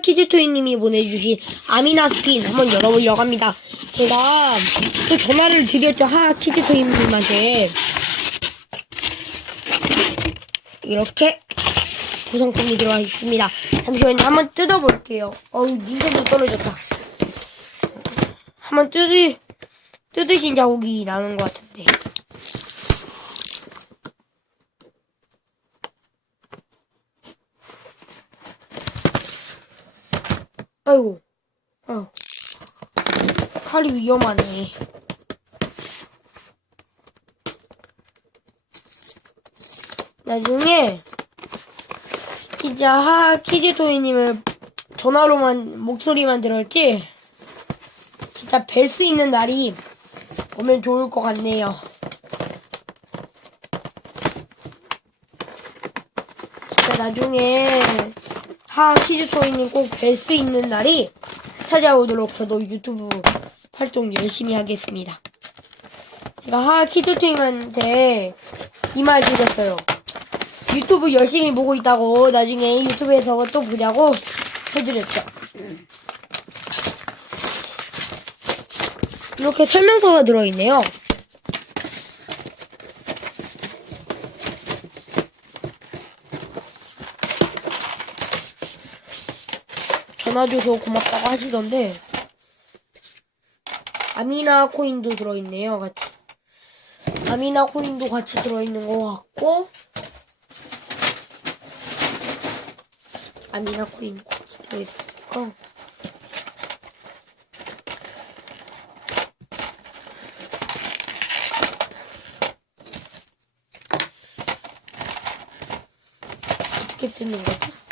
키즈토이님이 보내주신 아미나 스핀 한번 열어보려고 합니다. 제가 또 전화를 드렸죠 하하 키즈토이님한테 이렇게 구성품이 들어가 있습니다. 잠시만요. 한번 뜯어볼게요. 어우 닌텐도 떨어졌다. 한번 뜯으 뜯으신 자국이 나는 것 같은데. 아이고, 아유, 칼이 위험하네. 나중에 진짜 하 키즈토이님을 전화로만 목소리만 들었지 진짜 뵐 수 있는 날이 오면 좋을 것 같네요. 진짜 나중에 하 키즈토이님 꼭 뵐 수 있는 날이 찾아오도록 저도 유튜브 활동 열심히 하겠습니다. 제가 하 키즈토이님한테 이 말 드렸어요. 유튜브 열심히 보고 있다고 나중에 유튜브에서 또 보자고 해드렸죠. 이렇게 설명서가 들어있네요. 전화 줘서 고맙다고 하시던데 아미나 코인도 들어있네요. 같이. 아미나 코인도 같이 들어있는 것 같고 아미나 코인 같이 들어있으니까 어떻게 쓰는 거지?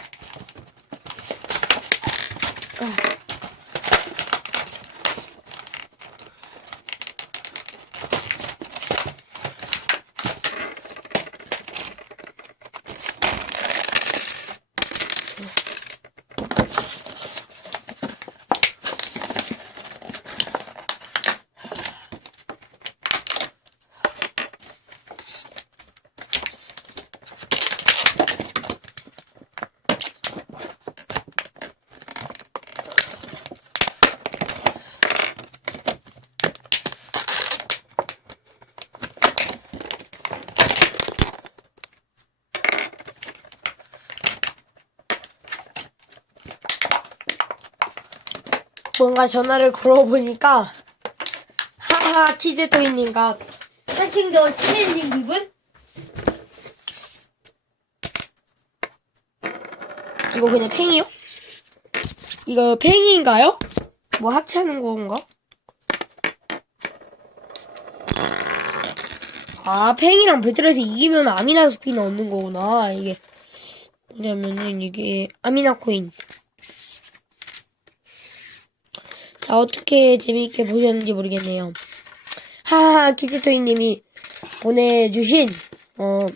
뭔가 전화를 걸어보니까 하하 치즈토이님과 한층 더 친해진 기분? 이거 그냥 팽이요? 이거 팽이인가요? 뭐 합체하는 건가? 아 팽이랑 배틀에서 이기면 아미나 스피는 얻는 거구나 이게 이러면은 이게 아미나 코인 자, 어떻게 재미있게 보셨는지 모르겠네요. 하하, 키즈토이님이 보내주신, 어,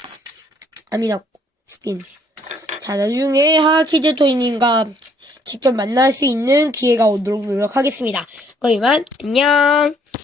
아미나 스핀. 자, 나중에 하하 키즈토이님과 직접 만날 수 있는 기회가 오도록 노력하겠습니다. 이만, 안녕!